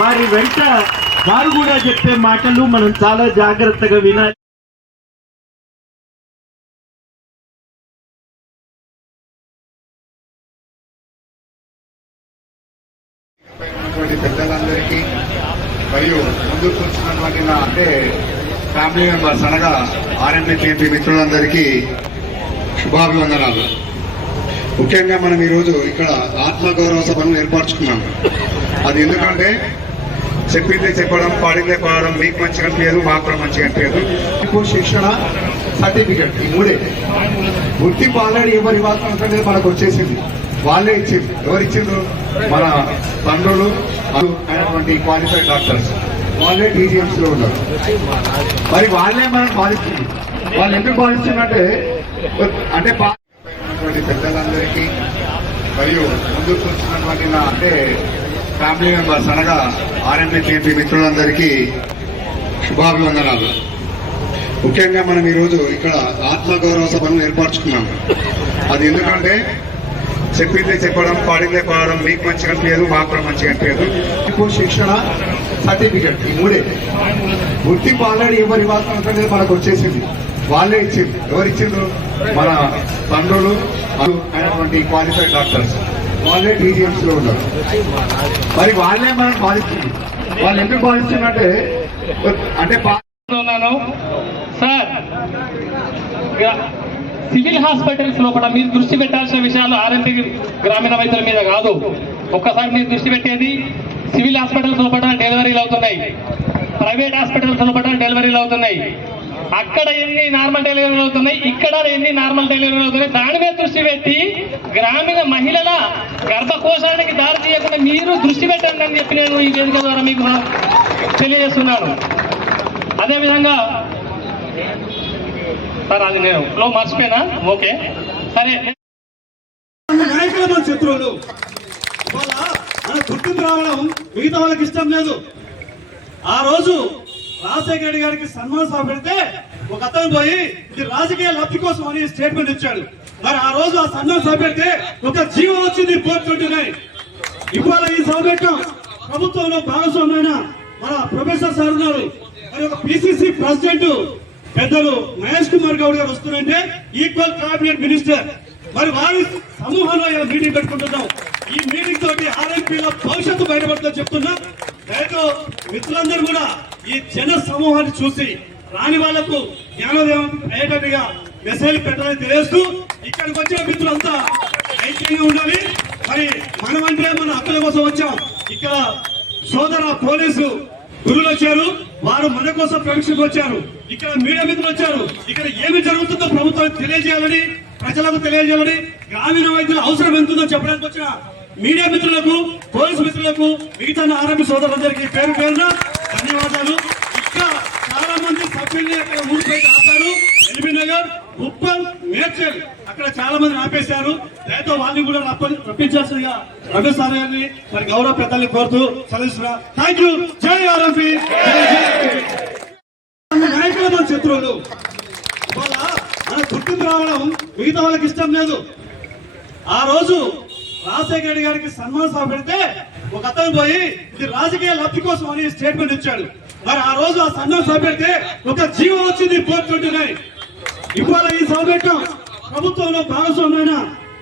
వారి వెంట వారు కూడా చెప్పే మాటలు మనం చాలా జాగ్రత్తగా వినాలి. పెద్దలందరికీ మరియు ముందు వచ్చినటువంటి నా అంటే ఫ్యామిలీ మెంబర్స్ అనగా ఆర్ఎంపీ కేపీ మిత్రులందరికీ శుభాభివందనాలు. ముఖ్యంగా మనం ఈరోజు ఇక్కడ ఆత్మగౌరవ సభను ఏర్పరచుకున్నాం. అది ఎందుకంటే చెప్పిందే చెప్పడం పాడిందే పాడడం మీకు మంచిగా అనిపించదు మాకు కూడా మంచిగా అనిపించదు. మీకు శిక్షణ సర్టిఫికెట్ ఈ మూడే. గుర్తి పాలని ఎవరు ఇవ్వాల్సిన మనకు వచ్చేసింది. వాళ్ళే ఇచ్చింది. ఎవరు ఇచ్చిండ్రు? మన తండ్రులు అను- అయినటువంటి క్వాలిఫైడ్ డాక్టర్స్ వాళ్ళే టీజీఎంస్లో ఉన్నారు. మరి వాళ్ళే మనం పాలిస్తుంది. వాళ్ళు ఎందుకు పాలిస్తున్నట్టే అంటే పెద్దలందరికీ మరియు ముందుకు వచ్చినటువంటి అంటే ఫ్యామిలీ మెంబర్స్ అనగా ఆర్ఎంపీ కేపీ మిత్రులందరికీ శుభాభివందనాలు. ముఖ్యంగా మనం ఈరోజు ఇక్కడ ఆత్మగౌరవ సభను ఏర్పరచుకున్నాం. అది ఎందుకంటే చెప్పిందే చెప్పడం పాడిందే పాడడం మీకు మంచిగా అనిపించదు మాకు కూడా మంచిగా అనిపించదు ఇప్పుడు శిక్షణ సర్టిఫికెట్ ఈ మూడే. గుర్తింపు ఆల్రెడీ ఎవరి ఇవ్వాల్సిన మనకు వచ్చేసింది. వాళ్ళే ఇచ్చింది. ఎవరు ఇచ్చిండ్రు మన తండ్రులు అను- అయినటువంటి క్వాలిఫైడ్ డాక్టర్స్ వాళ్ళే టీజీఎంస్లో ఉన్నారు. మరి వాళ్ళే మనం పాలిస్తుంది వాళ్ళు ఎందుకు పాలిస్తున్నట్టే అంటే ఉన్నాను సార్ సివిల్ హాస్పిటల్స్ లోపల మీరు దృష్టి పెట్టాల్సిన విషయాలు ఆర్ఎంపీ గ్రామీణ వైద్యుల మీద కాదు. ఒక్కసారి మీరు దృష్టి పెట్టేది సివిల్ హాస్పిటల్స్ లోపల డెలివరీలు అవుతున్నాయి. ప్రైవేట్ హాస్పిటల్స్ లోపల డెలివరీలు అవుతున్నాయి. అక్కడ ఎన్ని నార్మల్ డెలివరీలు అవుతున్నాయి ఇక్కడ ఎన్ని నార్మల్ డెలివరీలు అవుతున్నాయి దాని మీద దృష్టి పెట్టి గ్రామీణ మహిళల గర్భకోశానికి దారి తీయకుండా మీరు దృష్టి పెట్టండి అని చెప్పి నేను ఈ వేదిక ద్వారా మీకు తెలియజేస్తున్నాను. అదేవిధంగా సార్ అది నేను. లో మర్చిపోయినా? ఓకే. సరే నాయకులు శత్రువులు. వాళ్ళ గుర్తింపు రావడం మిగతా వాళ్ళకి ఇష్టం లేదు. ఆ రోజు రాజశేఖర రెడ్డి గారికి సన్మాన సభ పెడితే ఒక అతను పోయి ఇది రాజకీయ లబ్ధి కోసం అని స్టేట్మెంట్ ఇచ్చాడు. మరి ఆ రోజు ఆ సన్మాన సభ పెడితే ఒక జీవం వచ్చింది ఫోర్ ట్వంటీ నైన్. ఇవాళ ఈ సభ పెట్టాం. ప్రభుత్వంలో భాగస్వామ్యమైన మన ప్రొఫెసర్ సార్ ఉన్నారు. మరి ఒక పిసిసి ప్రెసిడెంట్ పెద్దలు మహేష్ కుమార్ గౌడ్ గారు వస్తున్నారంటే ఈక్వల్ క్యాబినెట్ మినిస్టర్ మరి వారి సమూహంలో మీటింగ్ పెట్టుకుంటున్నాం. ఈ మీటింగ్ తోటి ఆర్ఎంపీలో భవిష్యత్తు బయటపడుతుందని చెప్తున్నా. రైతు మిత్రులందరూ కూడా ఈ జన సమూహాన్ని చూసి రాని వాళ్ళకు జ్ఞానోదయం అయ్యేటట్టుగా మెసేజ్ పెట్టాలని తెలియస్తూ ఇక్కడికి వచ్చిన మిత్రులంతా ఐక్యంగా ఉండాలి. మరి మనం అంటే మన హక్కుల కోసం వచ్చాం. ఇక్కడ సోదర పోలీసు గురువులు వచ్చారు. వారు మన కోసం ప్రవేశకు వచ్చారు. ఇక్కడ మీడియా మిత్రులు వచ్చారు. ఇక్కడ ఏమి జరుగుతుందో ప్రభుత్వానికి తెలియజేయాలని ప్రజలకు తెలియజేయాలని గ్రామీణ వైద్యుల అవసరం ఎంతుందో చెప్పడానికి వచ్చిన మీడియా మిత్రులకు పోలీసు మిత్రులకు మిగతా ఆరోగ్య సోదరులందరికీ పేరు పేరున ధన్యవాదాలు. ఇంకా చాలా మంది సభ్యుల్ని అక్కడ ఊరిపై ఆపారు. ఎల్బీ నగర్ ఉప్పల్ మేడ్చల్. అక్కడ చాలా మంది ఆపేశారు. దయతో వాళ్ళని కూడా రప్ప- రప్పించాల్సిందిగా రమేష్ సార్ గారిని మరి గౌరవ పెద్దల్ని కోరుతూ సదస్సురా థ్యాంక్ యూ జై ఆర్ఎంపీ. నాయకులు మన శత్రువులు. ఇవాళ మన గుర్తింపు రావడం మిగతా వాళ్ళకి ఇష్టం లేదు. ఆ రోజు రాజశేఖర రెడ్డి గారికి సన్మాన సభ పెడితే ఒక అతను పోయి ఇది రాజకీయ లబ్ధి కోసం అని స్టేట్మెంట్ ఇచ్చాడు. మరి ఆ రోజు ఆ సన్మాన సభ పెడితే ఒక జీవం వచ్చింది పోతుంటున్నాయి ఇవాళ ఈ సభ పెట్టాం ప్రభుత్వంలో భాగస్వామ్యమైన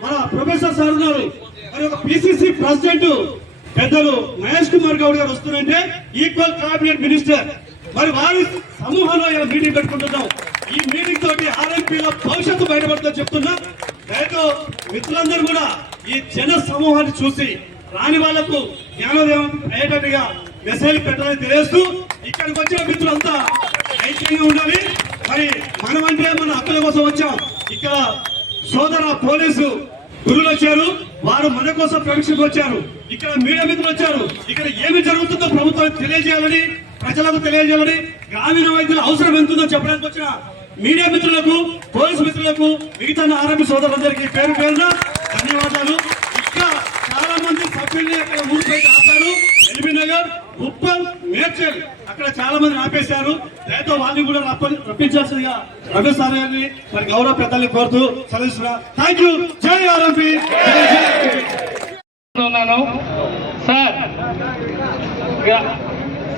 మన ప్రొఫెసర్ సార్ ఉన్నారు. మరి ఒక పిసిసి ప్రెసిడెంట్ పెద్దలు మహేష్ కుమార్ గౌడ్ గారు వస్తున్నారంటే ఈక్వల్ కేబినెట్ మినిస్టర్ మరి వారి సమూహంలో మీటింగ్ పెట్టుకుంటున్నాం. ఈ మీటింగ్ తోటి ఆర్ఎంపీలో భవిష్యత్తు బయటపడుతుందని చెప్తున్నా. రైతు మిత్రులందరూ కూడా ఈ జన సమూహాన్ని చూసి రాని వాళ్ళకు జ్ఞానోదయం అయ్యేటట్టుగా మెసేజ్ పెట్టాలని తెలియస్తూ ఇక్కడికి వచ్చిన మిత్రులంతా ఐక్యంగా ఉండాలి. మరి మనం అంటే మన హక్కుల కోసం వచ్చాం. ఇక్కడ సోదర పోలీసు గురువులు వచ్చారు. వారు మన కోసం ప్రవేశకు వచ్చారు. ఇక్కడ మీడియా మిత్రులు వచ్చారు. ఇక్కడ ఏమి జరుగుతుందో ప్రభుత్వానికి తెలియజేయాలని ప్రజలకు తెలియజేయాలని గ్రామీణ వైద్యుల అవసరం ఎంతుందో చెప్పడానికి వచ్చిన మీడియా మిత్రులకు పోలీసు మిత్రులకు మిగతా నా సోదరులందరికీ పేరు పేరున ధన్యవాదాలు. ఇంకా చాలా మంది సభ్యుల్ని అక్కడ ఊరిపై ఆపారు. ఎల్బీ నగర్ ఉప్పల్ మేడ్చల్. అక్కడ చాలా మంది ఆపేశారు. దయతో వాళ్ళని కూడా రప్పించాల్సిందిగా రమేష్ సార్ గారిని మరి గౌరవ పెద్దల్ని కోరుతూ చదివిస్తున్నా థ్యాంక్ యూ జై ఆర్ఎంపీ. ఉన్నాను. సార్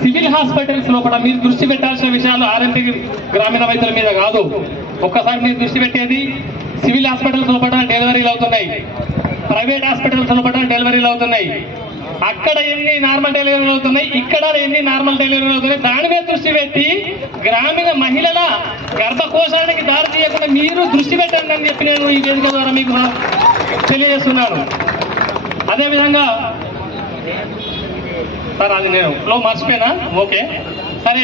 సివిల్ హాస్పిటల్స్ లోపల మీరు దృష్టి పెట్టాల్సిన విషయాలు ఆర్ఎంపీ గ్రామీణ వైద్యుల మీద కాదు. ఒక్కసారి మీరు దృష్టి పెట్టేది సివిల్ హాస్పిటల్స్ లోపల డెలివరీలు అవుతున్నాయి. ప్రైవేట్ హాస్పిటల్స్ లోపల డెలివరీలు అవుతున్నాయి. అక్కడ ఎన్ని నార్మల్ డెలివరీలు అవుతున్నాయి? ఇక్కడ ఎన్ని నార్మల్ డెలివరీలు అవుతున్నాయి? దాని మీద దృష్టి పెట్టి గ్రామీణ మహిళల గర్భకోశానికి దారి తీయకుండా మీరు దృష్టి పెట్టండి అని చెప్పి నేను ఈ వేదిక ద్వారా మీకు తెలియజేస్తున్నాను. అదేవిధంగా సార్ అది నేను. ఫ్లో మర్చిపోయినా? ఓకే సరే.